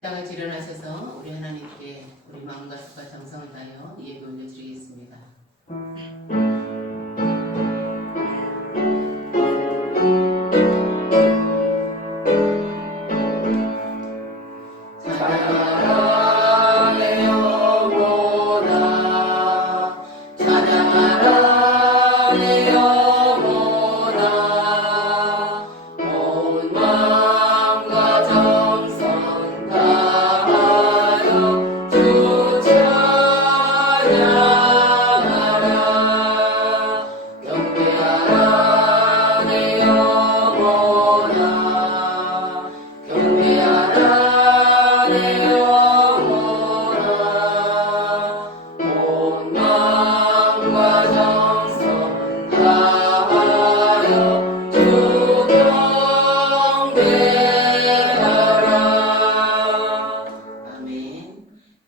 다 같이 일어나셔서 우리 하나님께 우리 마음과 뜻과 정성을 다하여 예배 올려드리겠습니다.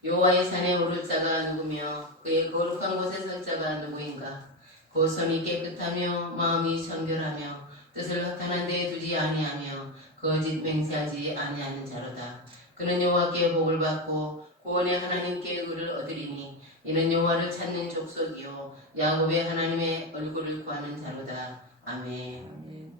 여호와의 산에 오를 자가 누구며 그의 거룩한 곳에 설 자가 누구인가? 곧 손이 깨끗하며 마음이 청결하며 뜻을 허탄한 데에 두지 아니하며 거짓 맹세하지 아니하는 자로다. 그는 여호와께 복을 받고 구원의 하나님께 의를 얻으리니 이는 여호와를 찾는 족속이요 야곱의 하나님의 얼굴을 구하는 자로다. 아멘.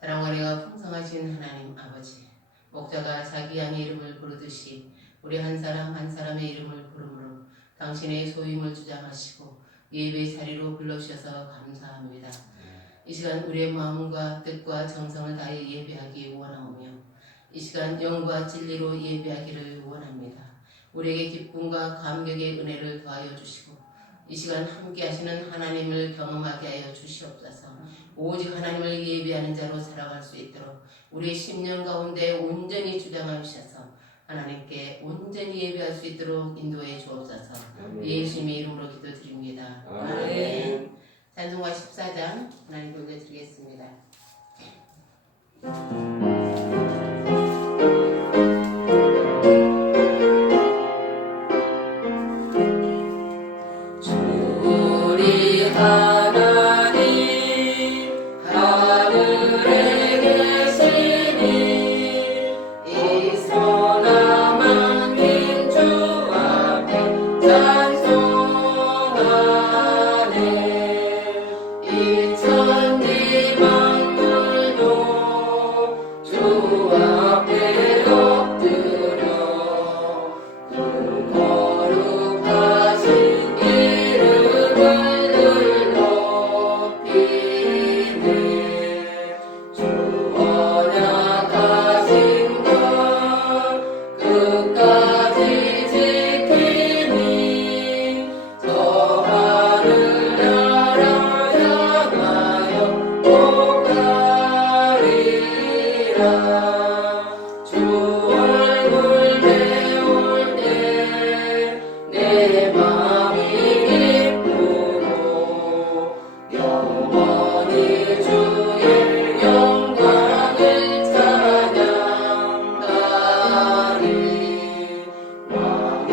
사랑과 은혜가 풍성하신 하나님 아버지, 목자가 자기 양의 이름을 부르듯이 우리 한 사람 한 사람의 이름을 부르므로 당신의 소임을 주장하시고 예배 자리로 불러주셔서 감사합니다. 이 시간 우리의 마음과 뜻과 정성을 다해 예배하기 원하오며 이 시간 영과 진리로 예배하기를 원합니다. 우리에게 기쁨과 감격의 은혜를 더하여 주시고 이 시간 함께 하시는 하나님을 경험하게 하여 주시옵소서. 오직 하나님을 예배하는 자로 살아갈 수 있도록 우리의 심령 가운데 온전히 주장하여 주셔서 하나님께 온전히 예배할 수 있도록 인도해 주옵소서. 예수님의 이름으로 기도드립니다. 아멘. 찬송가 14장 하나님 보여드리겠습니다. 우리 하나님 하늘에 계시니 이 소나만 주 앞에 찬송하네. 이 천지 만물도 주 앞에 엎드려 그 거룩하신 이름을 높이네. 주 언약하신 것 끝까지 지키니 저 하늘 나라 향하여 복하리라. 주 얼굴 배울 때 내 맘이 기쁘고 영원히 주의 영광을 찬양하리. 왕의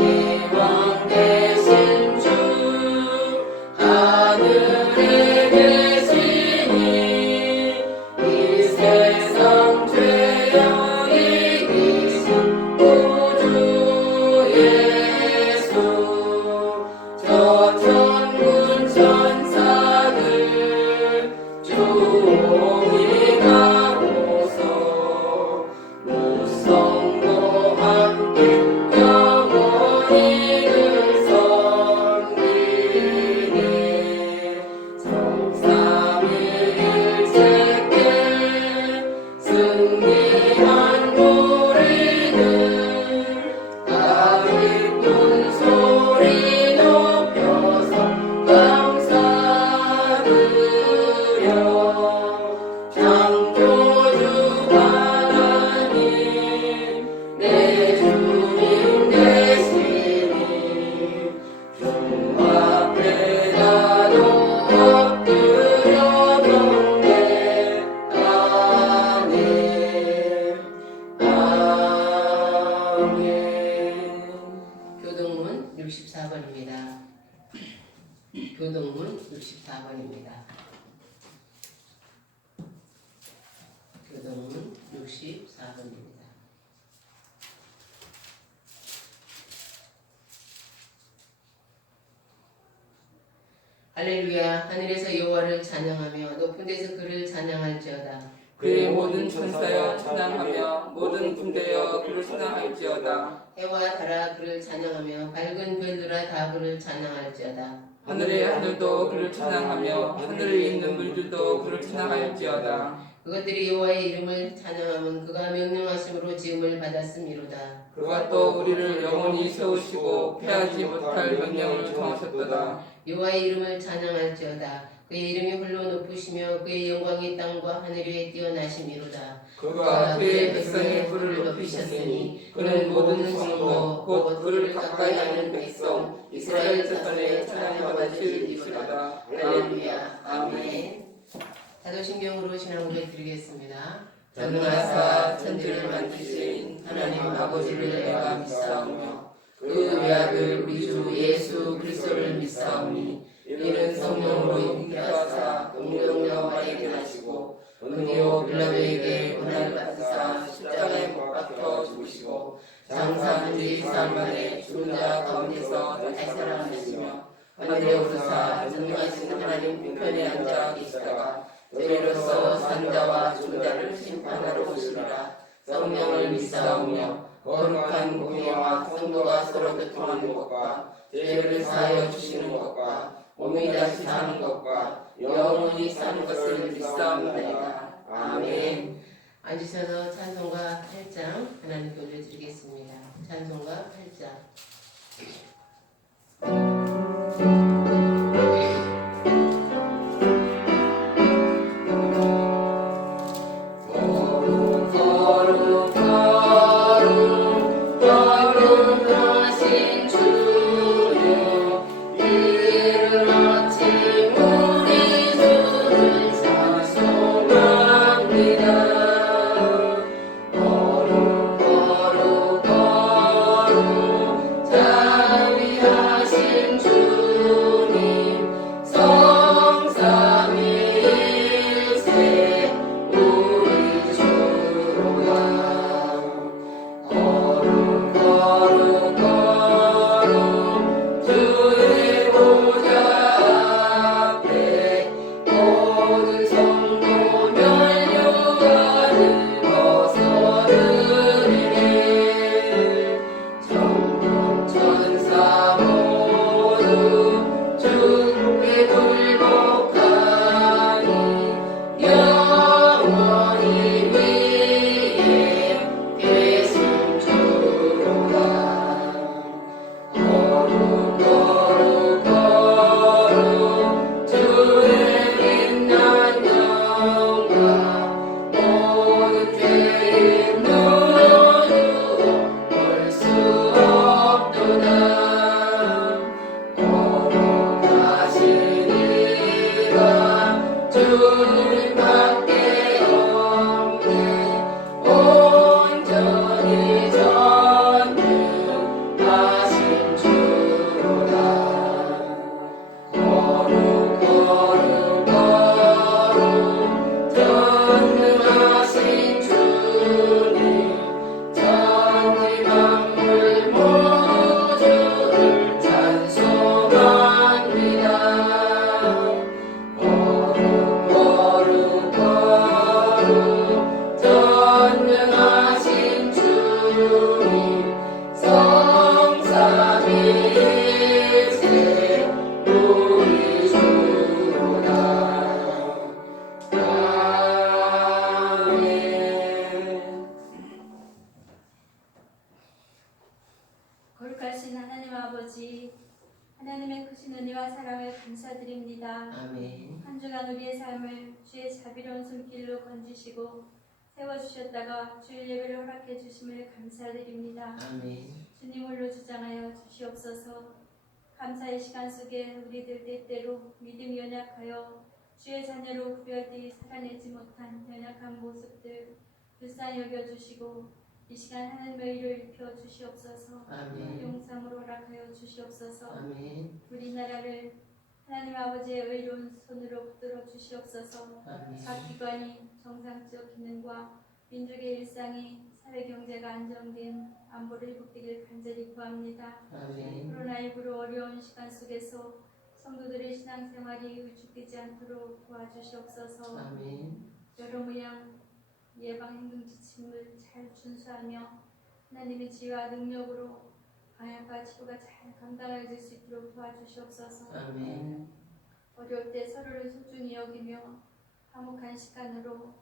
왕 되신 주 하늘에 계시니 이 세상 죄악 이기신 구주 예수. 저 천군 천사들 조용히 가고서 무성도 함께 영원히 늘 섬기네. 성삼위일체께 승리한 우리들 다 기쁜 소리 높여서 감사드려. 창조주 하나님 내 주님 되시니 주 앞에 나도 엎드려 경배하네. 아멘. 교동문 64번입니다. 교동문 64번입니다. 교동문 64번입니다. 할렐루야. 하늘에서 여호와를 찬양하며 높은 데서 그를 찬양할지어다. 그의 모든 천사여 찬양하며 모든 군대여 그를 찬양할지어다. 해와 달아 그를 찬양하며 밝은 별들아 다 그를 찬양할지어다. 하늘의 하늘도 그를 찬양하며 하늘에 있는 물들도 그를 찬양할지어다. 그것들이 여호와의 이름을 찬양하면 그가 명령하심으로 지음을 받았음이로다. 그가 또 우리를 영원히 세우시고 패하지 못할 명령을 정하셨도다. 여호와의 이름을 찬양할지어다. 그의 이름이 홀로 높으시며 그의 영광이 땅과 하늘 위에 뛰어나심이로다. 그가 그의 백성의 불을 높이셨으니 그는 모든 성도 곧 그를 가까이 하는 백성 이스라엘 자손의 찬양을 받으실 이로다. 할렐루야. 아멘. 사도신경으로 신앙 고백 드리겠습니다. 전능하사 천지를 만드신 하나님 아버지를 내가 믿사오며 그 외아들 우리 주 예수 그리스도를 믿사오니 이는 성령으로 잉태하사 동정녀 마리아에게 나시고 본디오 빌라도에게 고난을 받으사 십자가에 못 박혀 죽으시고 장사한 지 4일 만에 죽은 자 가운데서 다시 살아나시며 하늘에 오르사 전능하신 하나님 우편에 앉아 계시다가 저희로서 산 자와 죽은 자를 심판하러 오시리라. 성령을 믿사오며 거룩한 공예와 성도가 서로 교통하는 것과 죄를 사하여 주시는 것과 몸이 다시 사는 것과 영원히 사는 것을 믿사옵나이다. 아멘. 앉으셔서 찬송가 8장 하나님께 올려드리겠습니다. 찬송가 8장. 거룩하신 하나님 아버지, 하나님의 크신 은혜와 사랑을 감사드립니다. 아멘. 한 주간 우리의 삶을 주의 자비로운 손길로 건지시고 세워주셨다가 주일 예배를 허락해 주심을 감사드립니다. 아멘. 주님 홀로 주장하여 주시옵소서. 감사의 시간 속에 우리들 때때로 믿음이 연약하여 주의 자녀로 구별되이 살아내지 못한 연약한 모습들 불쌍히 여겨주시고 이 시간 하나님의 의를 입혀 주시옵소서. 아멘. 용sam으로 허락하여 주시옵소서. 아멘. 우리나라를 하나님 아버지의 의로운 손으로 붙들어 주시옵소서. 아멘. 각 기관이 정상적 기능과 민족의 일상이 사회경제가 안정된 안보를 회복되길 간절히 구합니다. 아멘. 코로나19로 어려운 시간 속에서 성도들의 신앙생활이 위축되지 않도록 도와주시옵소서. 아멘. 여러 모양 예방행동 지침을 잘 준수하며 하나님의 지혜와 능력으로 방역과 치료가 잘 감당해질 수 있도록 도와주시옵소서. 아멘. 어려울 때 서로를 소중히 여기며 화목한 시간으로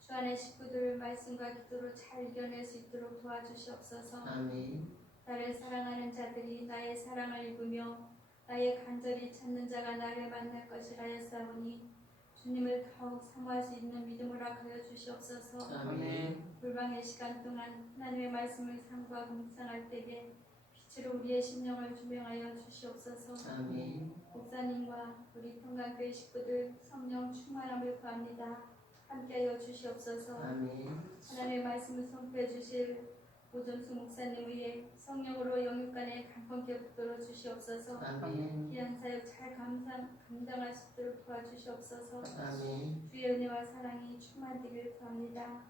주 안의 식구들 말씀과 기도로 잘 이겨낼 수 있도록 도와주시옵소서. 아멘. 나를 사랑하는 자들이 나의 사랑을 입으며 나의 간절히 찾는 자가 나를 만날 것이라 하였사오니 주님을 더욱 사모할 수 있는 믿음을 허락하여 주시옵소서. 아멘. 불방의 시간 동안 하나님의 말씀을 상고하고 묵상할 때에 빛으로 우리의 심령을 조명하여 주시옵소서. 아멘. 목사님과 우리 평강교회 식구들 성령 충만함을 구합니다. 함께하여 주시옵소서. 아멘. 하나님의 말씀을 선포해 주실 오정수 목사님 위에 성령으로 영육간에 강건케 붙들어 주시옵소서. 아멘. 귀한 사역 잘 감당할 수 있도록 도와주시옵소서. 아멘. 주의 은혜와 사랑이 충만되길 구합니다.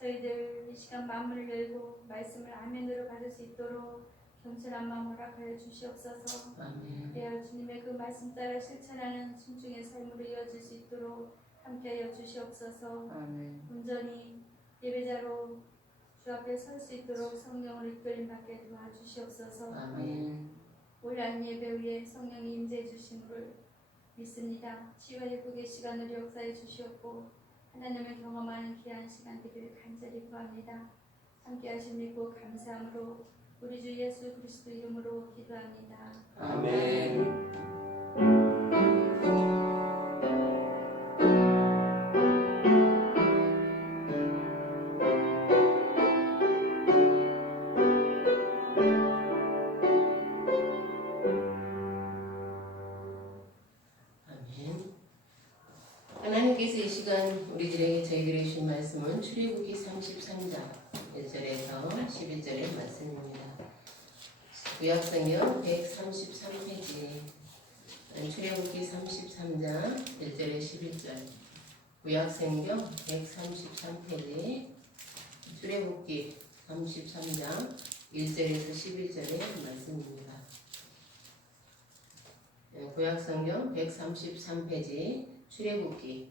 저희들 이 시간 마음을 열고 말씀을 아멘으로 받을 수 있도록 겸손한 마음 허락하여 주시옵소서. 아멘. 그래야 주님의 그 말씀 따라 실천하는 순종의 삶으로 이어질 수 있도록 함께하여 주시옵소서. 아멘. 온전히 예배자로 주 앞에 설 수 있도록 성령을 이끌림 받게 도와주시옵소서. 아멘. 올한 예배 위에 성령이 임재해 주심을 믿습니다. 치유와 회복의 시간을 역사해 주시옵고 하나님을 경험하는 귀한 시간 되기를 간절히 구합니다. 함께하신 믿고 감사함으로 우리 주 예수 그리스도 이름으로 기도합니다. 아멘. 아멘. 하나님께서 이 시간 우리들에게 저희들에게 주신 말씀은 출애굽기 33장 1절에서 11절의 말씀입니다. 구약성경 133페이지 출애굽기 33장 1절에 11절 구약성경 133페이지 출애굽기 33장 1절에서 11절의 말씀입니다. 구약성경 133페이지 출애굽기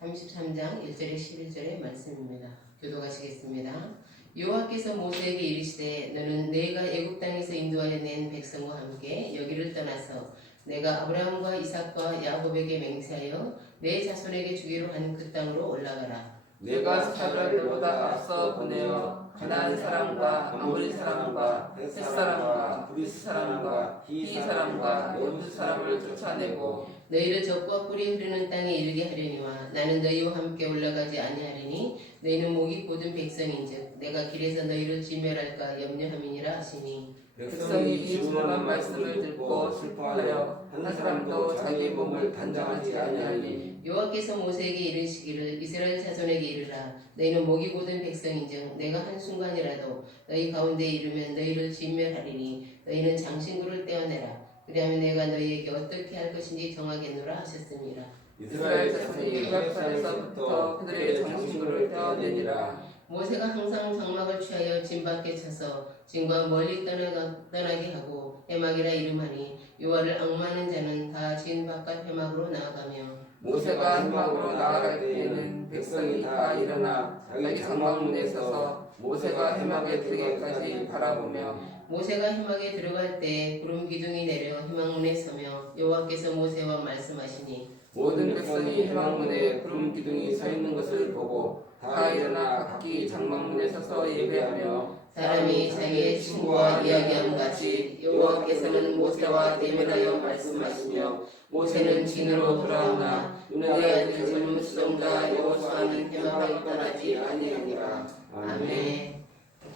33장 1절에 11절의 말씀입니다. 교독하시겠습니다. 여호와께서 모세에게 이르시되 너는 내가 애굽 땅에서 인도하여 낸 백성과 함께 여기를 떠나서 내가 아브라함과 이삭과 야곱에게 맹세하여 내 자손에게 주기로 한 그 땅으로 올라가라. 내가 사람들보다 앞서 보내어 가나안 사람과 아모리 사람과 헷 사람과 브리스 사람과 히 사람과 여부 사람을 쫓아내고 너희를 적과 꿀이 흐르는 땅에 이르게 하려니와 나는 너희와 함께 올라가지 아니하리니 너희는 목이 곧은 백성인즉 내가 길에서 너희를 진멸할까 염려함이니라 하시니 백성이 주문한 말씀을 듣고 슬퍼하여 한 사람도 자기 몸을 단장하지 아니하니 여호와께서 모세에게 이르시기를 이스라엘 자손에게 이르라 너희는 목이 곧은 백성인즉 내가 한순간이라도 너희 가운데 이르면 너희를 진멸하리니 너희는 장신구를 떼어내라 그리하면 내가 너희에게 어떻게 할 것인지 정하겠노라 하셨습니다. 이스라엘 자손이 유압산에서부터 그들의 장신구를 떼어내니라. 모세가 항상 장막을 취하여 진 밖에 쳐서 진과 멀리 떠나게 하고 해막이라 이름하니 여호와를 앙마하는 자는 다 진 바깥 해막으로 나아가며 모세가 해막으로 나아갈 때에는 백성이 다 일어나 자기 장막문에 서서 모세가 해막에 들기까지 바라보며 모세가 해막에 들어갈 때 구름 기둥이 내려 해막문에 서며 여호와께서 모세와 말씀하시니 모든 백성이 해막문에 구름 기둥이 서 있는 것을 보고 다 일어나 각기 장막문에 서서 예배하며 사람이 자기의 친구와 이야기함 같이 여호와께서는 모세와 대면하여 말씀하시며 모세는 진으로 돌아오나 눈의 아들 젊은 수종자 여호수아는 해막을 떠나지 아니하니라. 아멘.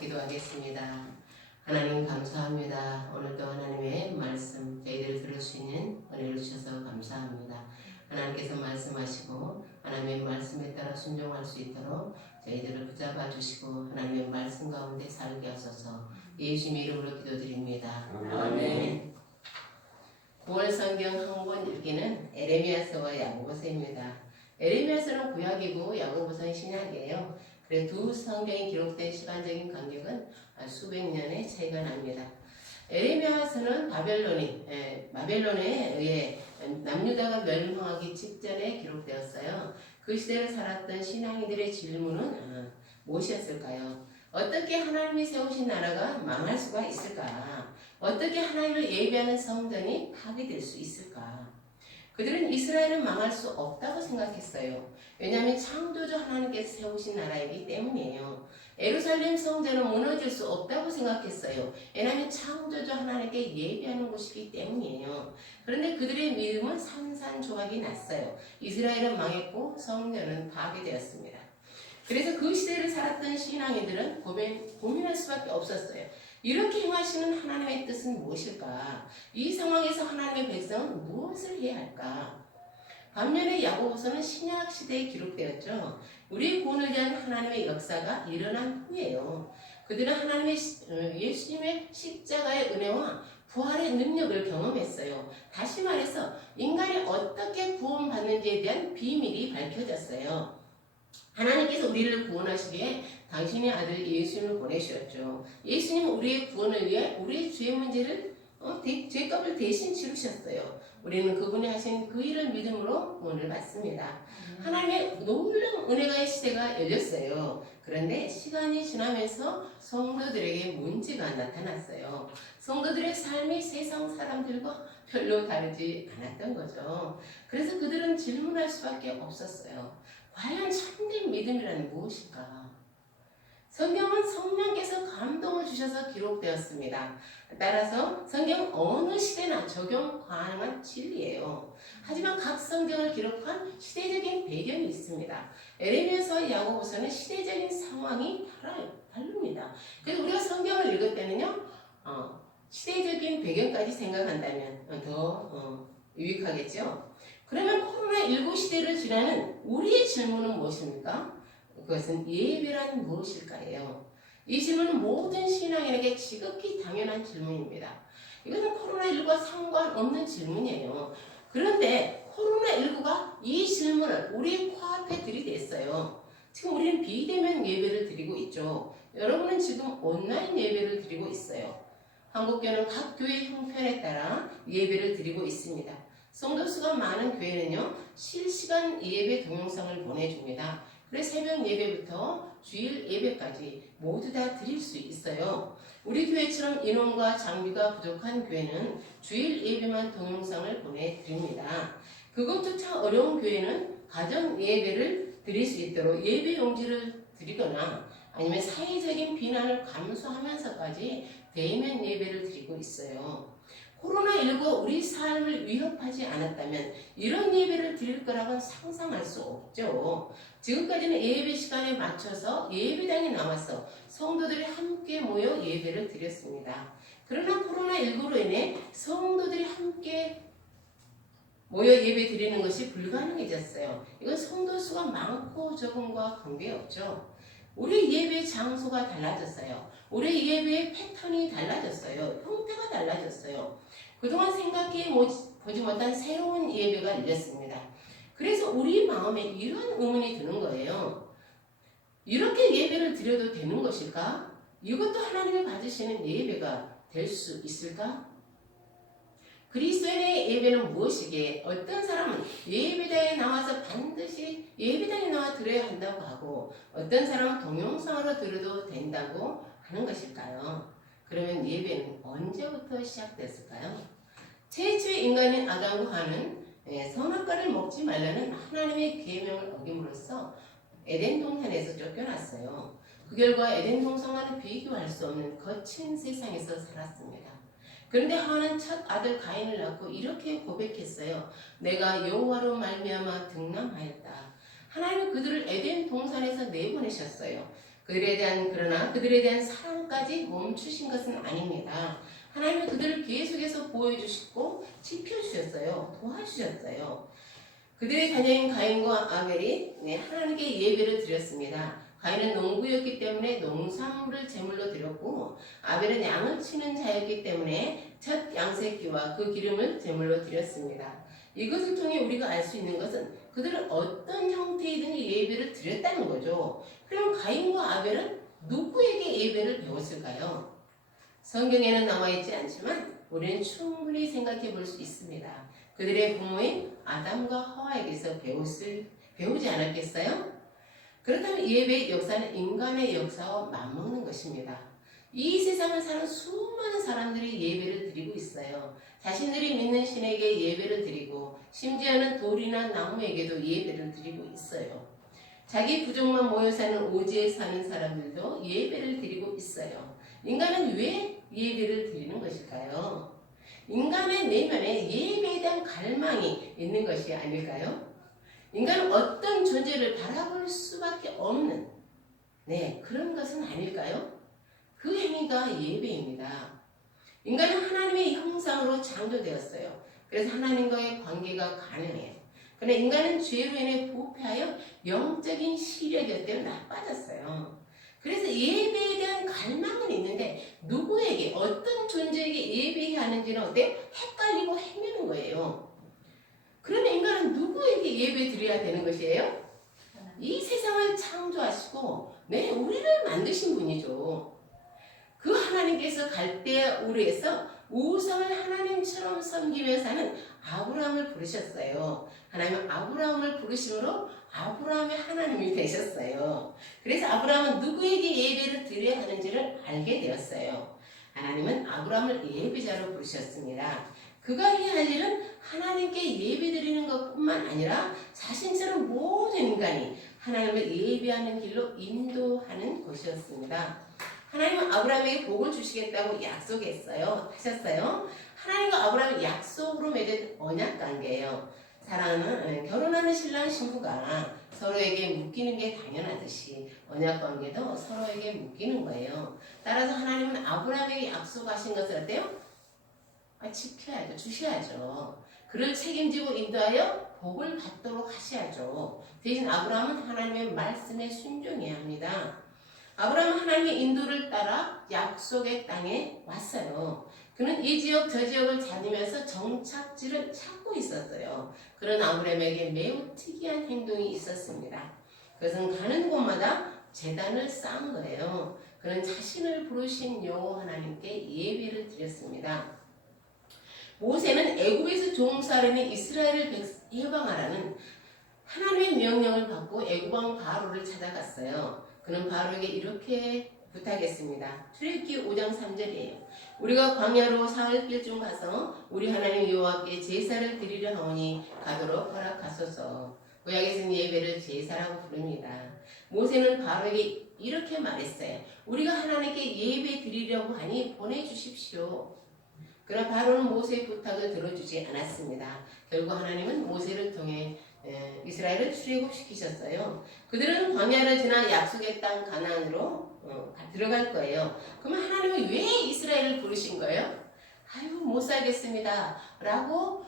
기도하겠습니다. 하나님 감사합니다. 오늘도 하나님의 말씀 저희들 들을 수 있는 은혜를 주셔서 감사합니다. 하나님께서 말씀하시고 하나님의 말씀에 따라 순종할 수 있도록 저희들을 붙잡아 주시고 하나님의 말씀 가운데 살게 하소서. 예수님의 이름으로 기도드립니다. 아멘. 9월 성경 한권 읽기는 에레미야서와 야고보서입니다. 에레미야서는 구약이고 야고보서는 신약이에요. 그래 두 성경이 기록된 시간적인 간격은 수백 년의 차이가 납니다. 에레미야서는 바벨론에 의해 남유다가 멸망하기 직전에 기록되었어요. 그 시대를 살았던 신앙인들의 질문은 무엇이었을까요? 어떻게 하나님이 세우신 나라가 망할 수가 있을까? 어떻게 하나님을 예배하는 성전이 파괴될 수 있을까? 그들은 이스라엘은 망할 수 없다고 생각했어요. 왜냐하면 창조주 하나님께서 세우신 나라이기 때문이에요. 예루살렘 성전은 무너질 수 없다고 생각했어요. 왜냐하면 창조주 하나님께 예배하는 곳이기 때문이에요. 그런데 그들의 믿음은 산산조각이 났어요. 이스라엘은 망했고 성전은 파괴되었습니다. 그래서 그 시대를 살았던 신앙인들은 고민할 수밖에 없었어요. 이렇게 행하시는 하나님의 뜻은 무엇일까? 이 상황에서 하나님의 백성은 무엇을 해야 할까? 반면에 야고보서는 신약 시대에 기록되었죠. 우리의 구원을 위한 하나님의 역사가 일어난 후에요. 그들은 예수님의 십자가의 은혜와 부활의 능력을 경험했어요. 다시 말해서 인간이 어떻게 구원받는지에 대한 비밀이 밝혀졌어요. 하나님께서 우리를 구원하시기에 당신의 아들 예수님을 보내셨죠. 예수님은 우리의 구원을 위해 우리의 죄 문제를 죄값을 대신 치르셨어요. 우리는 그분이 하신 그 일을 믿음으로 구원을 받습니다. 하나님의 놀라운 은혜가의 시대가 열렸어요. 그런데 시간이 지나면서 성도들에게 문제가 나타났어요. 성도들의 삶이 세상 사람들과 별로 다르지 않았던 거죠. 그래서 그들은 질문할 수밖에 없었어요. 과연 참된 믿음이란 무엇일까? 성경은 성령께서 감동을 주셔서 기록되었습니다. 따라서 성경은 어느 시대나 적용 가능한 진리예요. 하지만 각 성경을 기록한 시대적인 배경이 있습니다. 에레미야서와 야고보서는 시대적인 상황이 다릅니다. 그래서 우리가 성경을 읽을 때는요, 시대적인 배경까지 생각한다면 더 유익하겠죠. 그러면 코로나19 시대를 지나는 우리의 질문은 무엇입니까? 그것은 예배란 무엇일까요? 이 질문은 모든 신앙인에게 지극히 당연한 질문입니다. 이것은 코로나19와 상관없는 질문이에요. 그런데 코로나19가 이 질문을 우리 코앞에 들이댔어요. 지금 우리는 비대면 예배를 드리고 있죠. 여러분은 지금 온라인 예배를 드리고 있어요. 한국교회는 각 교회 형편에 따라 예배를 드리고 있습니다. 성도수가 많은 교회는요, 실시간 예배 동영상을 보내줍니다. 그래서 새벽 예배부터 주일 예배까지 모두 다 드릴 수 있어요. 우리 교회처럼 인원과 장비가 부족한 교회는 주일 예배만 동영상을 보내드립니다. 그것조차 어려운 교회는 가정 예배를 드릴 수 있도록 예배 용지를 드리거나 아니면 사회적인 비난을 감수하면서까지 대면 예배를 드리고 있어요. 코로나19가 우리 삶을 위협하지 않았다면 이런 예배를 드릴 거라고는 상상할 수 없죠. 지금까지는 예배 시간에 맞춰서 예배당에 나와서 성도들이 함께 모여 예배를 드렸습니다. 그러나 코로나19로 인해 성도들이 함께 모여 예배 드리는 것이 불가능해졌어요. 이건 성도 수가 많고 적음과 관계없죠. 우리 예배 장소가 달라졌어요. 우리 예배의 패턴이 달라졌어요. 형태가 달라졌어요. 그동안 생각해 보지 못한 새로운 예배가 열렸습니다. 그래서 우리 마음에 이런 의문이 드는 거예요. 이렇게 예배를 드려도 되는 것일까? 이것도 하나님이 받으시는 예배가 될 수 있을까? 그리스도인의 예배는 무엇이기에 어떤 사람은 예배당에 나와서 반드시 예배당에 나와 드려야 한다고 하고 어떤 사람은 동영상으로 들어도 된다고 하는 것일까요? 그러면 예배는 언제부터 시작됐을까요? 최초의 인간인 아담과 하와는 선악과를 먹지 말라는 하나님의 계명을 어김으로써 에덴 동산에서 쫓겨났어요. 그 결과 에덴 동산과는 비교할 수 없는 거친 세상에서 살았습니다. 그런데 하와는 첫 아들 가인을 낳고 이렇게 고백했어요. 내가 여호와로 말미암아 등남하였다. 하나님은 그들을 에덴 동산에서 내보내셨어요. 그러나 그들에 대한 사랑까지 멈추신 것은 아닙니다. 하나님은 그들을 계속해서 보여주시고 지켜주셨어요. 도와주셨어요. 그들의 자녀인 가인과 아벨이 하나님께 예배를 드렸습니다. 가인은 농부였기 때문에 농산물을 제물로 드렸고 아벨은 양을 치는 자였기 때문에 첫 양새끼와 그 기름을 제물로 드렸습니다. 이것을 통해 우리가 알 수 있는 것은 그들은 어떤 형태이든 예배를 드렸다는 거죠. 그럼 가인과 아벨은 누구에게 예배를 배웠을까요? 성경에는 나와 있지 않지만 우리는 충분히 생각해 볼 수 있습니다. 그들의 부모인 아담과 하와에게서 배우지 않았겠어요? 그렇다면 예배의 역사는 인간의 역사와 맞먹는 것입니다. 이 세상을 사는 수많은 사람들이 예배를 드리고 있어요. 자신들이 믿는 신에게 예배를 드리고 심지어는 돌이나 나무에게도 예배를 드리고 있어요. 자기 부족만 모여 사는 오지에 사는 사람들도 예배를 드리고 있어요. 인간은 왜 예배를 드리는 것일까요? 인간의 내면에 예배에 대한 갈망이 있는 것이 아닐까요? 인간은 어떤 존재를 바라볼 수밖에 없는 그런 것은 아닐까요? 그 행위가 예배입니다. 인간은 하나님의 형상으로 창조되었어요. 그래서 하나님과의 관계가 가능해요. 그러나 인간은 죄로 인해 부패하여 영적인 시력이 나빠졌어요. 그래서 예배에 대한 갈망은 있는데 누구에게 어떤 존재에게 예배해야 하는지는 헷갈리고 헤매는 거예요. 그러면 인간은 누구에게 예배 드려야 되는 것이에요? 이 세상을 창조하시고 우리를 만드신 분이죠. 그 하나님께서 갈대아 우르에서 우상을 하나님처럼 섬기며 사는 아브라함을 부르셨어요. 하나님은 아브라함을 부르심으로 아브라함의 하나님이 되셨어요. 그래서 아브라함은 누구에게 예배를 드려야 하는지를 알게 되었어요. 하나님은 아브라함을 예배자로 부르셨습니다. 그가 해야 할 일은 하나님께 예배드리는 것뿐만 아니라 자신처럼 모든 인간이 하나님을 예배하는 길로 인도하는 것이었습니다. 하나님은 아브라함에게 복을 주시겠다고 약속했어요. 하셨어요. 하나님과 아브라함은 약속으로 맺은 언약관계예요. 사랑하는 결혼하는 신랑 신부가 서로에게 묶이는 게 당연하듯이 언약관계도 서로에게 묶이는 거예요. 따라서 하나님은 아브라함에게 약속하신 것을 어때요? 지켜야죠. 주셔야죠. 그를 책임지고 인도하여 복을 받도록 하셔야죠. 대신 아브라함은 하나님의 말씀에 순종해야 합니다. 아브라함은 하나님의 인도를 따라 약속의 땅에 왔어요. 그는 이 지역 저 지역을 다니면서 정착지를 찾고 있었어요. 그런 아브라함에게 매우 특이한 행동이 있었습니다. 그것은 가는 곳마다 제단을 쌓은 거예요. 그는 자신을 부르신 여호와 하나님께 예배를 드렸습니다. 모세는 애굽에서 종살이는 이스라엘을 해방하라는 하나님의 명령을 받고 애굽왕 바로를 찾아갔어요. 그는 바로에게 이렇게 부탁했습니다. 출애굽기 5장 3절이에요. 우리가 광야로 사흘길 중 가서 우리 하나님 여호와께 제사를 드리려 하오니 가도록 허락하소서. 구약에서는 예배를 제사라고 부릅니다. 모세는 바로에게 이렇게 말했어요. 우리가 하나님께 예배 드리려고 하니 보내주십시오. 그러나 바로는 모세의 부탁을 들어주지 않았습니다. 결국 하나님은 모세를 통해 이스라엘을 출애굽시키셨어요. 그들은 광야를 지나 약속의 땅 가나안으로 들어갈 거예요. 그러면 하나님은 왜 이스라엘을 부르신 거예요? 못 살겠습니다 라고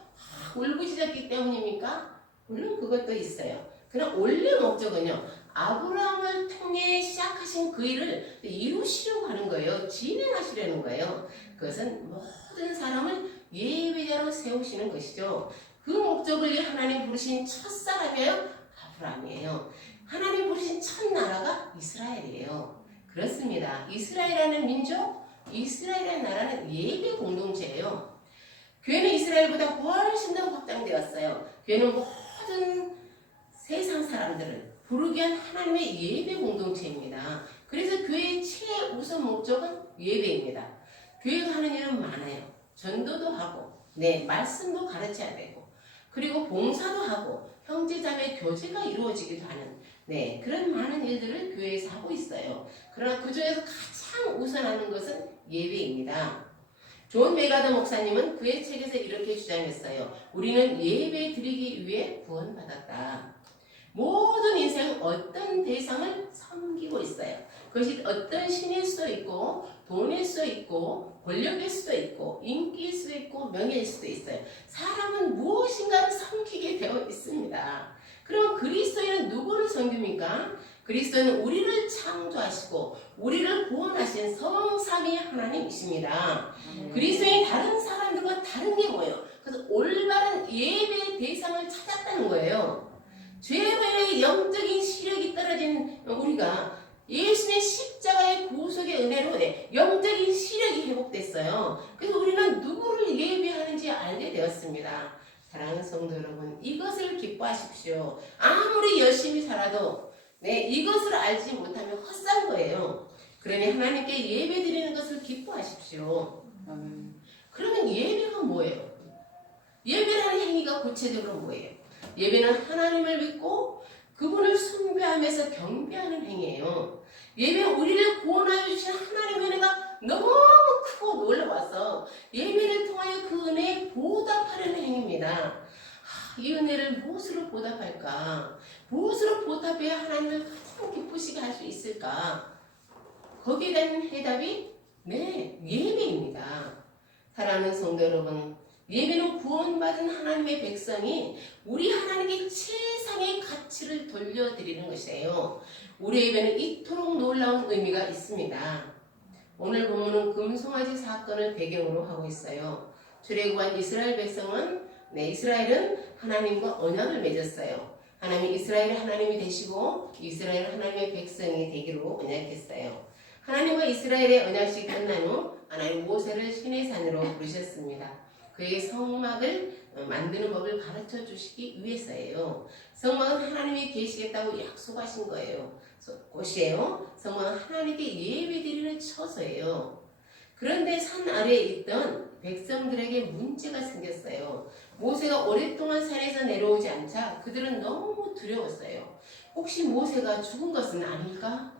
울부짖었기 때문입니까? 물론 그것도 있어요. 그러나 원래 목적은요, 아브라함을 통해 시작하신 그 일을 이루시려고 하는 거예요. 진행하시려는 거예요. 그것은 모든 사람을 예배자로 세우시는 것이죠. 그 목적을 위해 하나님 부르신 첫사람이에요? 아브라함이에요. 하나님 부르신 첫 나라가 이스라엘이에요. 그렇습니다. 이스라엘이라는 민족, 이스라엘이라는 나라는 예배 공동체예요. 교회는 이스라엘보다 훨씬 더 확장되었어요. 교회는 모든 세상 사람들을 부르기 위한 하나님의 예배 공동체입니다. 그래서 교회의 최우선 목적은 예배입니다. 교회가 하는 일은 많아요. 전도도 하고, 말씀도 가르쳐야 되고, 그리고 봉사도 하고, 형제자매 교제가 이루어지기도 하는, 그런 많은 일들을 교회에서 하고 있어요. 그러나 그 중에서 가장 우선하는 것은 예배입니다. 존 메가더 목사님은 그의 책에서 이렇게 주장했어요. 우리는 예배 드리기 위해 구원받았다. 모든 인생은 어떤 대상을 섬기고 있어요. 그것이 어떤 신일 수도 있고, 돈일 수도 있고, 권력일 수도 있고, 인기일 수도 있고, 명예일 수도 있어요. 사람은 무엇인가를 섬기게 되어 있습니다. 그럼 그리스도인은 누구를 섬깁니까? 그리스도는 우리를 창조하시고 우리를 구원하신 성삼위 하나님이십니다. 그리스도인이 다른 사람들과 다른 게 뭐예요? 그래서 올바른 예배의 대상을 찾았다는 거예요. 죄로 인해 영적인 시력이 떨어진 우리가 예수님의 십자가의 구속의 하나님의 은혜로 영적인 시력이 회복됐어요. 그래서 우리는 누구를 예배하는지 알게 되었습니다. 사랑하는 성도 여러분, 이것을 기뻐하십시오. 아무리 열심히 살아도 이것을 알지 못하면 헛산 거예요. 그러니 하나님께 예배 드리는 것을 기뻐하십시오. 그러면 예배가 뭐예요? 예배라는 행위가 구체적으로 뭐예요? 예배는 하나님을 믿고 그분을 숭배하면서 경배하는 행위예요. 예배는 우리를 구원하여 주신 하나님의 은혜가 너무 크고 놀라워서 예배를 통하여 그 은혜에 보답하려는 행위입니다. 이 은혜를 무엇으로 보답할까? 무엇으로 보답해야 하나님을 가장 기쁘시게 할 수 있을까? 거기에 대한 해답이 예배입니다. 사랑하는 성도 여러분, 예배는 구원받은 하나님의 백성이 우리 하나님께 최상의 가치를 돌려드리는 것이에요. 우리 예배는 이토록 놀라운 의미가 있습니다. 오늘 본문은 금송아지 사건을 배경으로 하고 있어요. 출애굽한 이스라엘 백성은 이스라엘은 하나님과 언약을 맺었어요. 하나님이 이스라엘의 하나님이 되시고 이스라엘 하나님의 백성이 되기로 언약했어요. 하나님과 이스라엘의 언약식이 끝난 후 하나님 모세를 시내산으로 부르셨습니다. 그의 성막을 만드는 법을 가르쳐 주시기 위해서예요. 성막은 하나님이 계시겠다고 약속하신 거예요. 곳이에요. 성막은 하나님께 예배드리는 처소예요. 그런데 산 아래에 있던 백성들에게 문제가 생겼어요. 모세가 오랫동안 산에서 내려오지 않자 그들은 너무 두려웠어요. 혹시 모세가 죽은 것은 아닐까?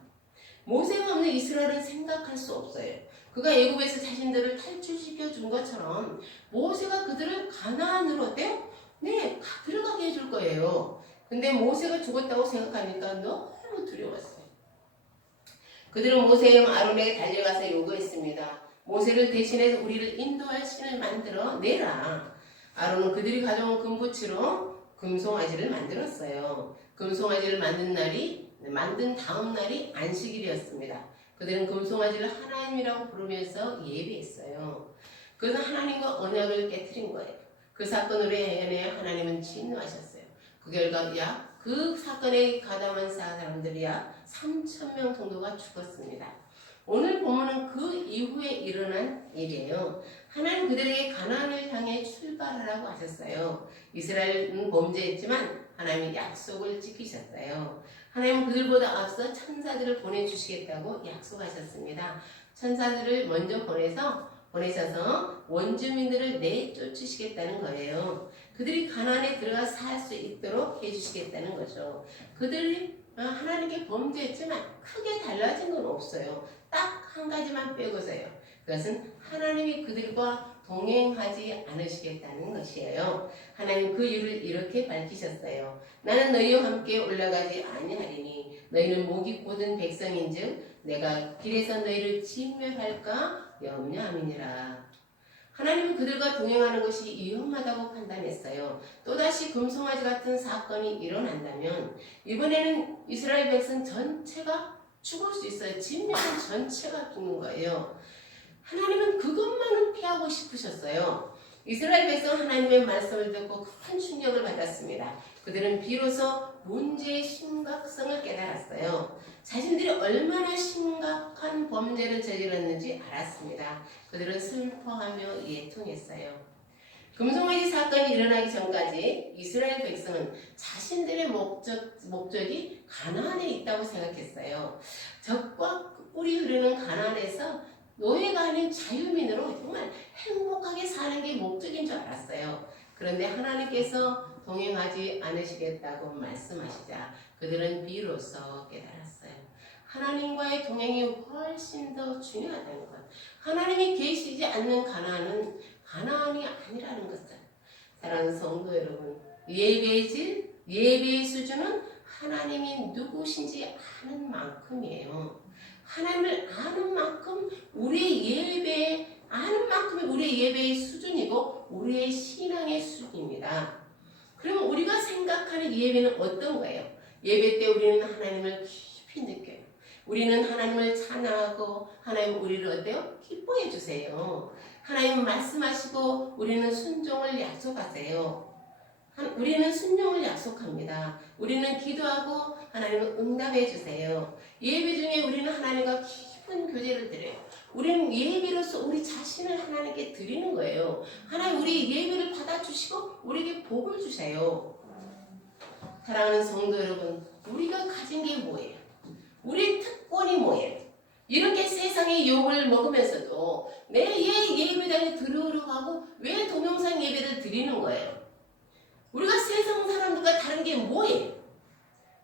모세가 없는 이스라엘은 생각할 수 없어요. 그가 애굽에서 자신들을 탈출시켜 준 것처럼 모세가 그들을 가나안으로 어때요? 들어가게 해줄 거예요. 근데 모세가 죽었다고 생각하니까 너무 두려웠어요. 그들은 모세의 아론에게 달려가서 요구했습니다. 모세를 대신해서 우리를 인도할 신을 만들어 내라. 아론은 그들이 가져온 금붙이로 금송아지를 만들었어요. 금송아지를 만든 다음 날이 안식일이었습니다. 그들은 금송아지를 하나님이라고 부르면서 예배했어요. 그것은 하나님과 언약을 깨트린 거예요. 그 사건으로 인해 하나님은 진노하셨어요. 그 결과 그 사건에 가담한 사람들이 약 3,000명 정도가 죽었습니다. 오늘 본문은 그 이후에 일어난 일이에요. 하나님 그들에게 가나안을 향해 출발하라고 하셨어요. 이스라엘은 범죄했지만 하나님이 약속을 지키셨어요. 하나님은 그들보다 앞서 천사들을 보내주시겠다고 약속하셨습니다. 천사들을 먼저 보내셔서 원주민들을 내쫓으시겠다는 거예요. 그들이 가나안에 들어가 살 수 있도록 해주시겠다는 거죠. 그들이 하나님께 범죄했지만 크게 달라진 건 없어요. 딱 한 가지만 빼고서요. 그것은 하나님이 그들과 동행하지 않으시겠다는 것이에요. 하나님 그 이유를 이렇게 밝히셨어요. 나는 너희와 함께 올라가지 아니하리니 너희는 목이 곧은 백성인즉 내가 길에서 너희를 진멸할까 염려함이니라. 하나님은 그들과 동행하는 것이 위험하다고 판단했어요. 또다시 금송아지 같은 사건이 일어난다면 이번에는 이스라엘 백성 전체가 죽을 수 있어요. 진멸한 전체가 죽는 거예요. 하나님은 그것만은 피하고 싶으셨어요. 이스라엘 백성 하나님의 말씀을 듣고 큰 충격을 받았습니다. 그들은 비로소 문제의 심각성을 깨달았어요. 자신들이 얼마나 심각한 범죄를 저질렀는지 알았습니다. 그들은 슬퍼하며 예통했어요. 금송아지 사건이 일어나기 전까지 이스라엘 백성은 자신들의 목적이 가나안에 있다고 생각했어요. 적과 꿀이 흐르는 가나안에서 노예가 아닌 자유민으로 정말 행복하게 사는 게 목적인 줄 알았어요. 그런데 하나님께서 동행하지 않으시겠다고 말씀하시자 그들은 비로소 깨달았어요. 하나님과의 동행이 훨씬 더 중요하다는 것. 하나님이 계시지 않는 가나안은 가나안이 아니라는 것을. 사랑하는 성도 여러분, 예배의 수준은 하나님이 누구신지 아는 만큼이에요. 하나님을 아는 만큼 우리의 예배의 수준이고 우리의 신앙의 수준입니다. 그러면 우리가 생각하는 예배는 어떤 거예요? 예배 때 우리는 하나님을 깊이 느껴요. 우리는 하나님을 찬양하고 하나님 우리를 어때요? 기뻐해 주세요. 하나님 말씀하시고 우리는 순종을 약속하세요. 우리는 순종을 약속합니다. 우리는 기도하고 하나님은 응답해 주세요. 예배 중에 우리는 하나님과 깊은 교제를 우리는 예배로서 우리 자신을 하나님께 드리는 거예요. 하나님 우리 예배를 받아주시고 우리에게 복을 주세요. 사랑하는 성도 여러분, 우리가 가진 게 뭐예요? 우리의 특권이 뭐예요? 이렇게 세상의 욕을 먹으면서도 내 예배당에 들어오려고 하고 왜 동영상 예배를 드리는 거예요? 우리가 세상 사람들과 다른 게 뭐예요?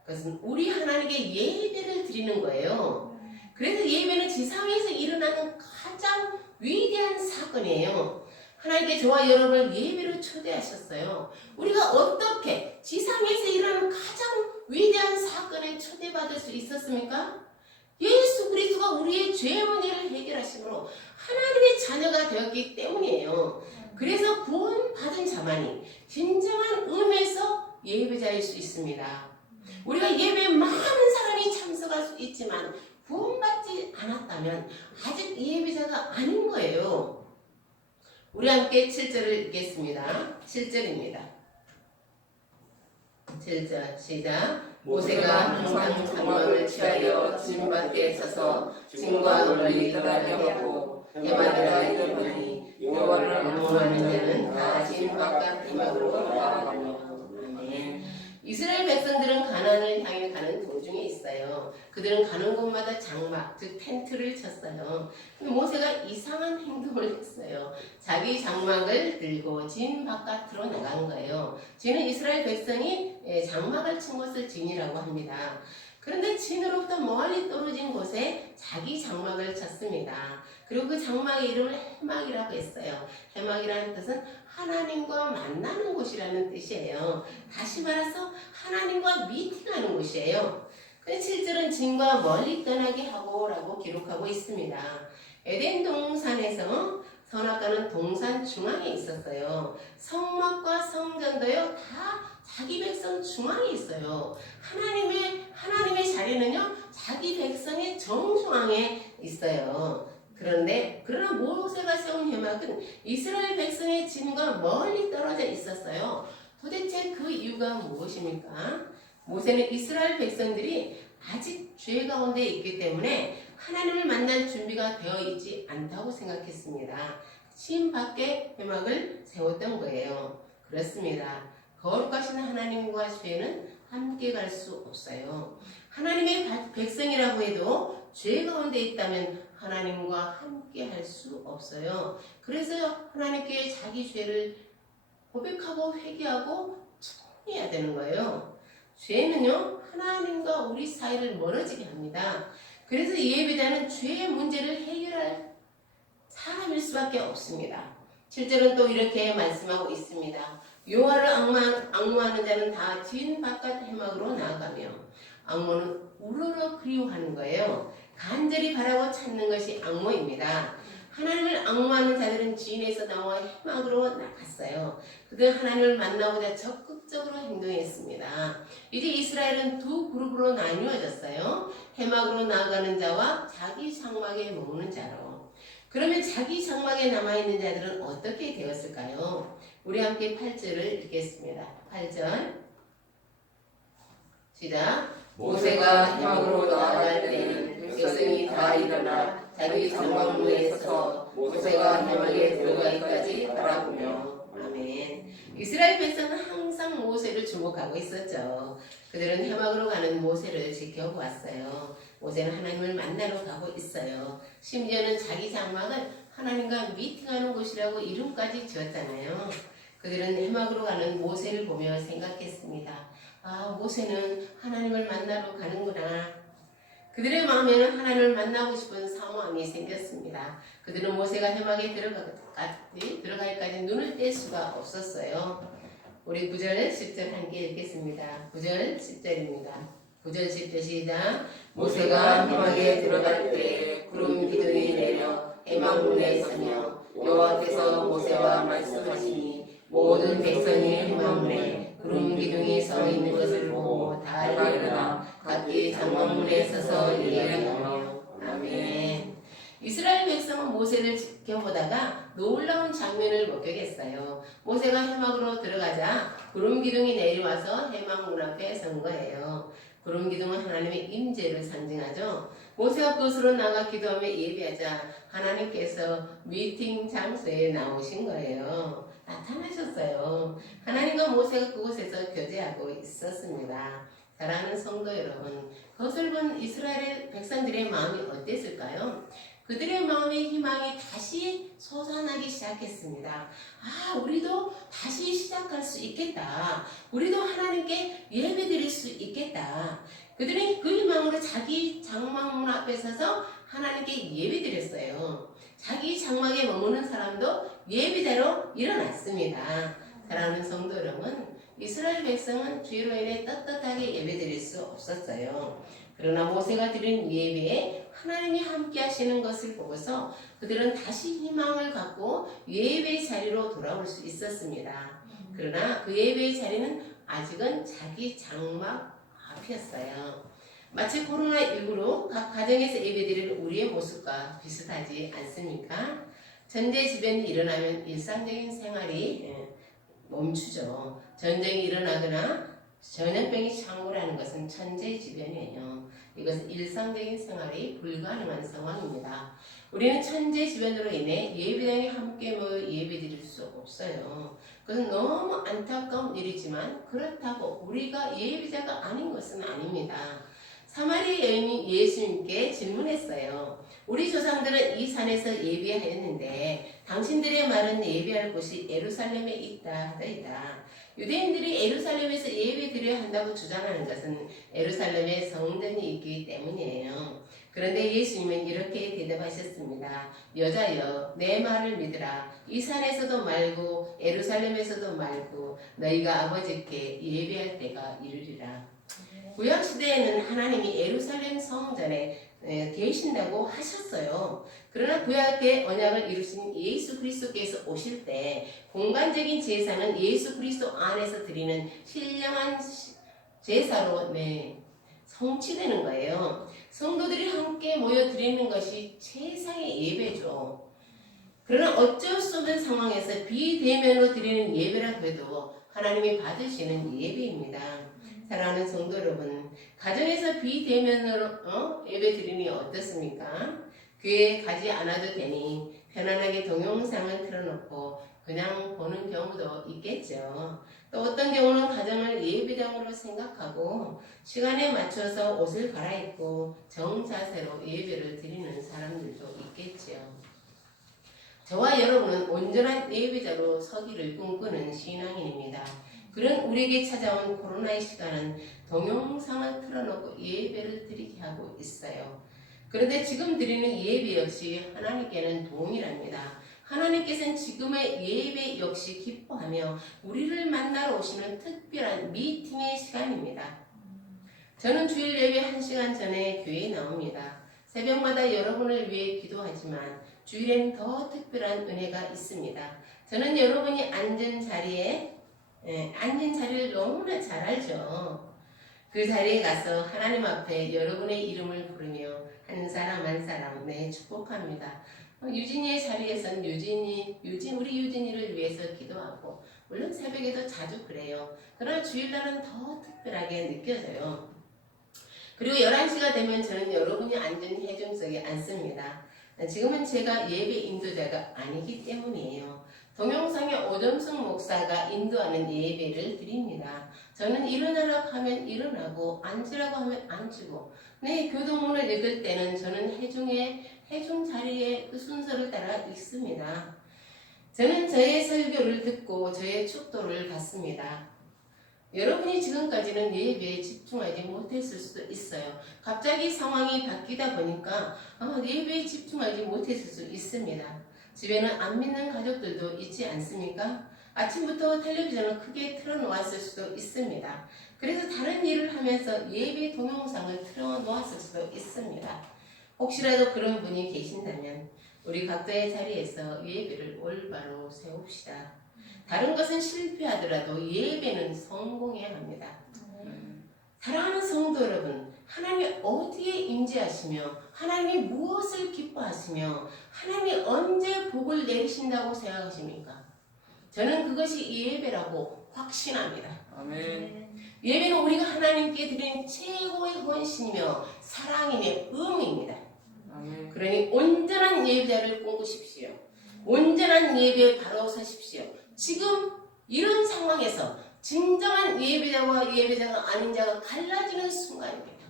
그것은 우리 하나님께 예배를 드리는 거예요. 그래서 예배는 지상에서 일어나는 가장 위대한 사건이에요. 하나님께 저와 여러분을 예배로 초대하셨어요. 우리가 어떻게 지상에서 일어나는 가장 위대한 사건에 초대받을 수 있었습니까? 예수 그리스도가 우리의 죄 문제를 해결하심으로 하나님의 자녀가 되었기 때문이에요. 그래서 구원받은 자만이 진정한 의미에서 예배자일 수 있습니다. 우리가 예배에 많은 사람이 참석할 수 있지만 구원받지 않았다면 아직 예배자가 아닌 거예요. 우리 함께 7절을 읽겠습니다. 7절입니다. 7절 시작. 모세가 항상 장막을 취하여 진 밖에 서서 진과 멀리 떠나게 하고 해마다 이르노니 여호와를 악모하는 자는 다 진 바깥 해막으로 나아가며. 이스라엘 백성들은 가나안을 향해 가는 도중에 있어요. 그들은 가는 곳마다 장막, 즉 텐트를 쳤어요. 근데 모세가 이상한 행동을 했어요. 자기 장막을 들고 진 바깥으로 나간 거예요. 진은 이스라엘 백성이 장막을 친 것을 진이라고 합니다. 그런데 진으로부터 멀리 떨어진 곳에 자기 장막을 쳤습니다. 그리고 그 장막의 이름을 해막이라고 했어요. 해막이라는 뜻은 하나님과 만나는 곳이라는 뜻이에요. 다시 말해서 하나님과 미팅하는 곳이에요. 근데 7절은 진과 멀리 떠나게 하고 라고 기록하고 있습니다. 에덴 동산에서 선악과는 동산 중앙에 있었어요. 성막과 성전도요 다 자기 백성 중앙에 있어요. 하나님의 자리는요 자기 백성의 정중앙에 있어요. 그러나 모세가 세운 해막은 이스라엘 백성의 진과 멀리 떨어져 있었어요. 도대체 그 이유가 무엇입니까? 모세는 이스라엘 백성들이 아직 죄 가운데 있기 때문에 하나님을 만날 준비가 되어 있지 않다고 생각했습니다. 진 밖에 해막을 세웠던 거예요. 그렇습니다. 거룩하신 하나님과 죄는 함께 갈 수 없어요. 하나님의 백성이라고 해도 죄 가운데 있다면 하나님과 함께 할 수 없어요. 그래서 하나님께 자기 죄를 고백하고 회개하고 청해야 되는 거예요. 죄는요 하나님과 우리 사이를 멀어지게 합니다. 그래서 예배자는 죄의 문제를 해결할 사람일 수밖에 없습니다. 7절은 또 이렇게 말씀하고 있습니다. 여호와를 악모하는 자는 다 진 바깥 해막으로 나아가며. 악모는 우러러 그리워하는 거예요. 간절히 바라고 찾는 것이 악모입니다. 하나님을 악모하는 자들은 진에서 나와 해막으로 나갔어요. 그들은 하나님을 만나보자 적극적으로 행동했습니다. 이제 이스라엘은 두 그룹으로 나뉘어졌어요. 해막으로 나아가는 자와 자기 장막에 머무는 자로. 그러면 자기 장막에 남아있는 자들은 어떻게 되었을까요? 우리 함께 8절을 읽겠습니다. 8절 시작. 모세가 해막으로 나아갈 때는 백성이 다 일어나 자기 장막문에 서서 모세가 해막에 들어가기까지 바라보며. 아멘. 이스라엘 백성은 항상 모세를 주목하고 있었죠. 그들은 해막으로 가는 모세를 지켜보았어요. 모세는 하나님을 만나러 가고 있어요. 심지어는 자기 장막을 하나님과 미팅하는 곳이라고 이름까지 지었잖아요. 그들은 해막으로 가는 모세를 보며 생각했습니다. 아, 모세는 하나님을 만나러 가는구나. 그들의 마음에는 하나님을 만나고 싶은 사모함이 생겼습니다. 그들은 모세가 해막에 들어갈까지 눈을 뗄 수가 없었어요. 우리 9절 10절 함께 읽겠습니다. 9절 10절입니다. 9절 10절 시작. 모세가 해막에 들어갈 때 구름 기둥이 내려 해막문에 서며 여호와께서 모세와 말씀하시니 모든 백성이 해막문에 구름 기둥이 서 있는 것을 보고 다 일어나 각기 장막문에 서서 예배하며. 아멘. 이스라엘 백성은 모세를 지켜보다가 놀라운 장면을 목격했어요. 모세가 해막으로 들어가자 구름 기둥이 내려와서 해막 문 앞에 선 거예요. 구름 기둥은 하나님의 임재를 상징하죠. 모세가 그것으로 나가 기도하며 예배하자 하나님께서 미팅 장소에 나오신 거예요. 나타나셨어요. 하나님과 모세가 그곳에서 교제하고 있었습니다. 사랑하는 성도 여러분, 그것을 본 이스라엘 백성들의 마음이 어땠을까요? 그들의 마음의 희망이 다시 솟아나기 시작했습니다. 우리도 다시 시작할 수 있겠다. 우리도 하나님께 예배드릴 수 있겠다. 그들은 그 희망으로 자기 장막문 앞에 서서 하나님께 예배드렸어요. 자기 장막에 머무는 사람도 예배자로 일어났습니다. 사랑하는 성도 여러분, 이스라엘 백성은 죄로 인해 떳떳하게 예배드릴 수 없었어요. 그러나 모세가 드린 예배에 하나님이 함께 하시는 것을 보고서 그들은 다시 희망을 갖고 예배의 자리로 돌아올 수 있었습니다. 그러나 그 예배의 자리는 아직은 자기 장막 앞이었어요. 마치 코로나19로 각 가정에서 예배드릴 우리의 모습과 비슷하지 않습니까? 전쟁지변이 일어나면 일상적인 생활이 멈추죠. 전쟁이 일어나거나 전염병이 창궐하는 것은 천재지변이에요. 이것은 일상적인 생활이 불가능한 상황입니다. 우리는 천재지변으로 인해 예배당에 함께 모여 예배드릴 수 없어요. 그것은 너무 안타까운 일이지만 그렇다고 우리가 예배자가 아닌 것은 아닙니다. 사마리아 여인이 예수님께 질문했어요. 우리 조상들은 이 산에서 예배하였는데 당신들의 말은 예배할 곳이 예루살렘에 있다 하더이다. 유대인들이 예루살렘에서 예배드려야 한다고 주장하는 것은 예루살렘에 성전이 있기 때문이에요. 그런데 예수님은 이렇게 대답하셨습니다. 여자여, 내 말을 믿으라. 이 산에서도 말고 예루살렘에서도 말고 너희가 아버지께 예배할 때가 이르리라. 구약시대에는 하나님이 예루살렘 성전에 계신다고 하셨어요. 그러나 구약의 언약을 이루신 예수 그리스도께서 오실 때 공간적인 제사는 예수 그리스도 안에서 드리는 신령한 제사로 성취되는 거예요. 성도들이 함께 모여 드리는 것이 최상의 예배죠. 그러나 어쩔 수 없는 상황에서 비대면으로 드리는 예배라고 해도 하나님이 받으시는 예배입니다. 사랑하는 성도 여러분, 가정에서 비대면으로 예배 드리니 어떻습니까? 교회에 가지 않아도 되니 편안하게 동영상을 틀어놓고 그냥 보는 경우도 있겠죠. 또 어떤 경우는 가정을 예배당으로 생각하고 시간에 맞춰서 옷을 갈아입고 정자세로 예배를 드리는 사람들도 있겠죠. 저와 여러분은 온전한 예배자로 서기를 꿈꾸는 신앙인입니다. 그런 우리에게 찾아온 코로나의 시간은 동영상을 틀어놓고 예배를 드리게 하고 있어요. 그런데 지금 드리는 예배 역시 하나님께는 동일합니다. 하나님께서는 지금의 예배 역시 기뻐하며 우리를 만나러 오시는 특별한 미팅의 시간입니다. 저는 주일 예배 1시간 전에 교회에 나옵니다. 새벽마다 여러분을 위해 기도하지만 주일에는 더 특별한 은혜가 있습니다. 저는 여러분이 앉은 자리를 너무나 잘 알죠. 그 자리에 가서 하나님 앞에 여러분의 이름을 부르며 한 사람 한 사람 축복합니다. 유진이의 자리에서는 우리 유진이를 위해서 기도하고 물론 새벽에도 자주 그래요. 그러나 주일날은 더 특별하게 느껴져요. 그리고 11시가 되면 저는 여러분이 앉은 회중석에 앉습니다. 지금은 제가 예배 인도자가 아니기 때문이에요. 동영상의 오점숙 목사가 인도하는 예배를 드립니다. 저는 일어나라고 하면 일어나고 앉으라고 하면 앉고 교도문을 읽을 때는 저는 회중 자리에 그 순서를 따라 읽습니다. 저는 저의 설교를 듣고 저의 축도를 받습니다. 여러분이 지금까지는 예배에 집중하지 못했을 수도 있어요. 갑자기 상황이 바뀌다 보니까 예배에 집중하지 못했을 수 있습니다. 집에는 안 믿는 가족들도 있지 않습니까? 아침부터 텔레비전을 크게 틀어놓았을 수도 있습니다. 그래서 다른 일을 하면서 예배 동영상을 틀어놓았을 수도 있습니다. 혹시라도 그런 분이 계신다면 우리 각자의 자리에서 예배를 올바로 세웁시다. 다른 것은 실패하더라도 예배는 성공해야 합니다. 사랑하는 성도 여러분, 하나님이 어디에 임재하시며 하나님이 무엇을 기뻐하시며 하나님이 언제 복을 내리신다고 생각하십니까? 저는 그것이 이 예배라고 확신합니다. 아멘. 예배는 우리가 하나님께 드리는 최고의 헌신이며 사랑이며 의무입니다. 아멘. 그러니 온전한 예배자를 꿈꾸십시오. 온전한 예배에 바로 서십시오. 지금 이런 상황에서 진정한 예배자와 예배자가 아닌 자가 갈라지는 순간입니다.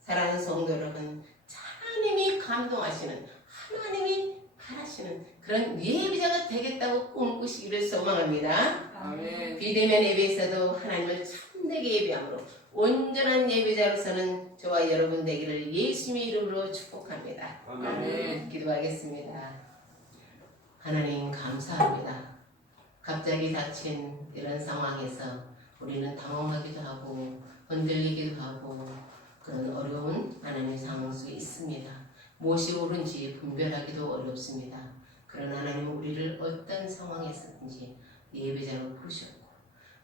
사랑하는 성도 여러분, 하나님이 감동하시는, 하나님이 바라시는 그런 예배자가 되겠다고 꿈꾸시기를 소망합니다. 아멘. 비대면 예배에서도 하나님을 참되게 예배함으로 온전한 예배자로서는 저와 여러분 되기를 예수님의 이름으로 축복합니다. 아멘. 기도하겠습니다. 하나님 감사합니다. 갑자기 닥친 이런 상황에서 우리는 당황하기도 하고 흔들리기도 하고 그런 어려운 하나님의 상황 속에 있습니다. 무엇이 옳은지 분별하기도 어렵습니다. 그런 하나님은 우리를 어떤 상황에서든지 예배자로 부르셨고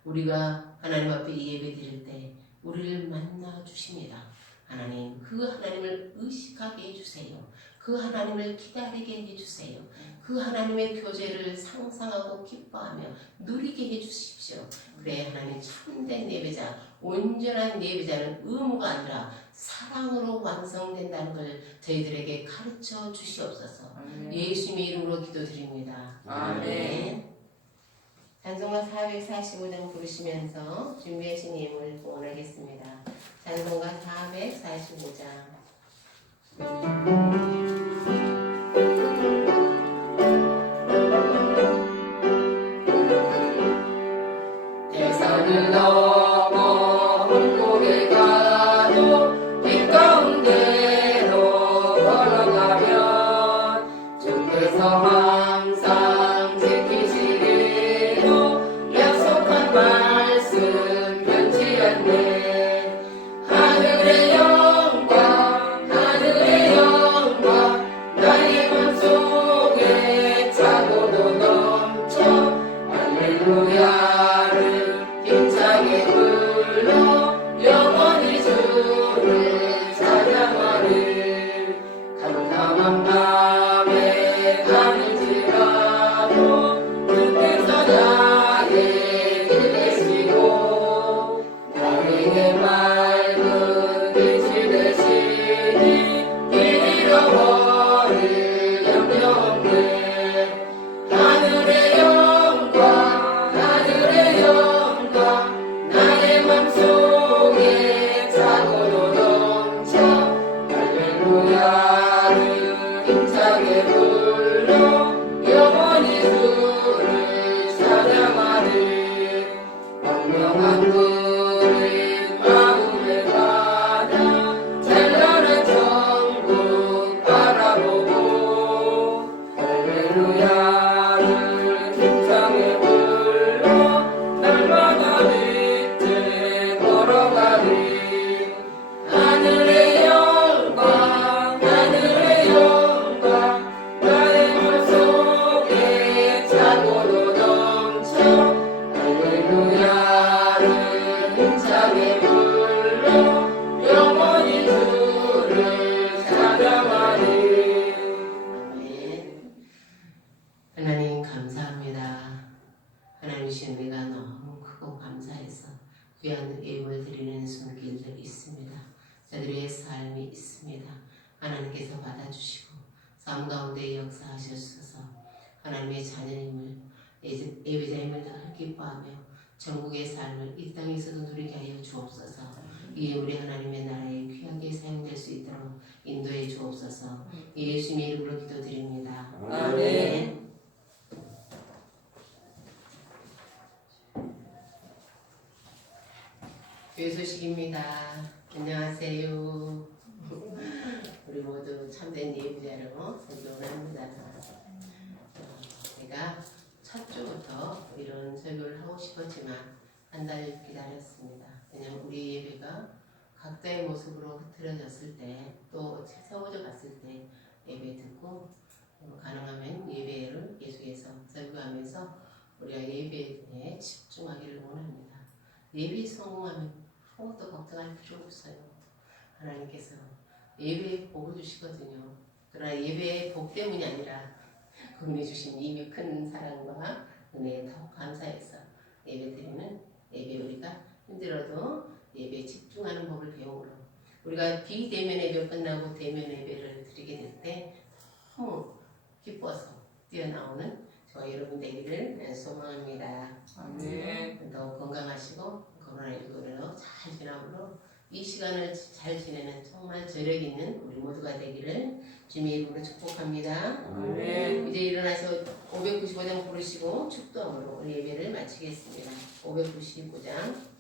우리가 하나님 앞에 예배 드릴 때 우리를 만나 주십니다. 하나님, 그 하나님을 의식하게 해주세요. 그 하나님을 기다리게 해주세요. 그 하나님의 교제를 상상하고 기뻐하며 누리게 해주십시오. 그래 하나님 참된 예배자, 온전한 예배자는 의무가 아니라 사랑으로 완성된다는 걸 저희들에게 가르쳐 주시옵소서. 아멘. 예수님의 이름으로 기도드립니다. 아멘. 찬송가 445장 부르시면서 준비하신 예물을 구원하겠습니다. 찬송가 445장. 대산을 넘어 홀곡에 가도 길 가운데로 걸어가면 주께서 항상 지키시기로 약속한 말씀 변치 않네. 하늘의 영광 나의 맘속에 차고도 넘쳐 할렐루야를 힘차게 불러 영원히 주를 찬양하리. 캄캄한 밤에 가는지라도 주께서 나의 길 되시고 나에게 맑은 빛이 되시니 길 잃어버릴 염려 없네. 하늘의 영광 나의 맘속에 차고도 넘쳐 할렐루야를 힘차게 불러 영원히 주를 찬양하리. 광명한 푸른 마음의 바다 찬란한 천국 바라보고 할렐루야를 힘차게 불러 날마다 밑에 걸어가리. 하늘의 영광 나의 맘속에 차고도 넘쳐 할렐루야를 힘차게 불러 영원히 주를 찬양하리. 아멘. 하나님 감사합니다. 하나님이신 우리가 너무 크고 감사해서 귀한 예물 드리는 손길들이 있습니다. 저들의 삶이 있습니다. 하나님께서 받아주시고 삶 가운데 역사하셔서 하나님의 자녀임을 예배자임을 늘 기뻐하며 전국의 삶을 이 땅에서도 누리게 하여 주옵소서. 이 우리 하나님의 나라에 귀하게 사용될 수 있도록 인도해 주옵소서. 예수님의 이름으로 기도드립니다. 아멘. 교회 소식입니다. 안녕하세요. 우리 모두 참된 예배자로 설교를 합니다. 제가 첫 주부터 이런 설교를 하고 싶었지만 한 달 기다렸습니다. 왜냐하면 우리 예배가 각자의 모습으로 흐트러졌을 때 또 세워져 갔을 때 예배 듣고 가능하면 예배를 계속해서 설교하면서 우리가 예배에 집중하기를 원합니다. 예배에 성공하면 아무것도 걱정할 필요 없어요. 하나님께서 예배에 복을 주시거든요. 그러나 예배의 복 때문이 아니라 그분이 주신 이미 큰 사랑과 은혜에 더욱 감사해서 예배 드리는 예배 우리가 힘들어도 예배에 집중하는 법을 배우므로 우리가 비대면 예배 끝나고 대면 예배를 드리게 될 때 너무 기뻐서 뛰어나오는 저와 여러분 되기를 소망합니다. 아멘. 더 건강하시고 코로나19로 잘 지나므로 이 시간을 잘 지내는 정말 저력 있는 우리 모두가 되기를 주님의 이름으로 축복합니다. 아멘. 이제 일어나서 595장 부르시고 축도함으로 우리 예배를 마치겠습니다. 595장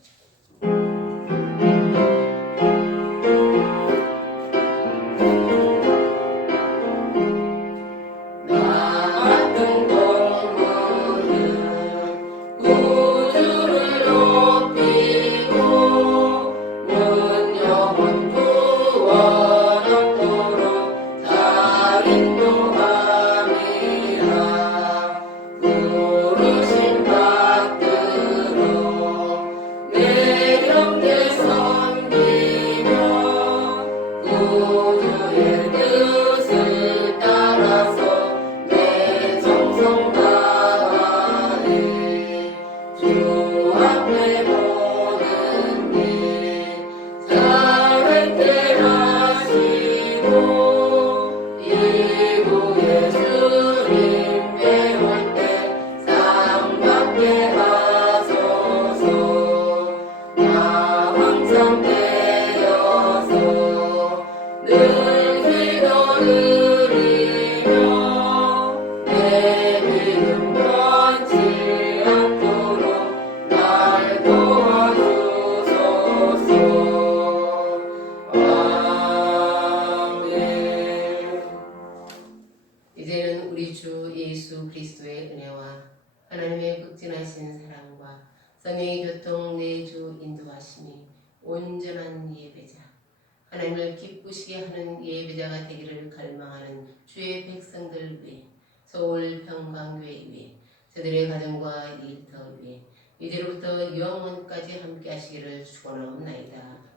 이제는 우리 주 예수 그리스도의 은혜와 하나님의 극진하신 사랑과 성령의 교통 내주 인도하심이 온전한 예배자 하나님을 기쁘시게 하는 예배자가 되기를 갈망하는 주의 백성들 위해 서울 평강교회 위해 저들의 가정과 일터 위해 이제로부터 영원까지 함께 하시기를 축원하옵나이다.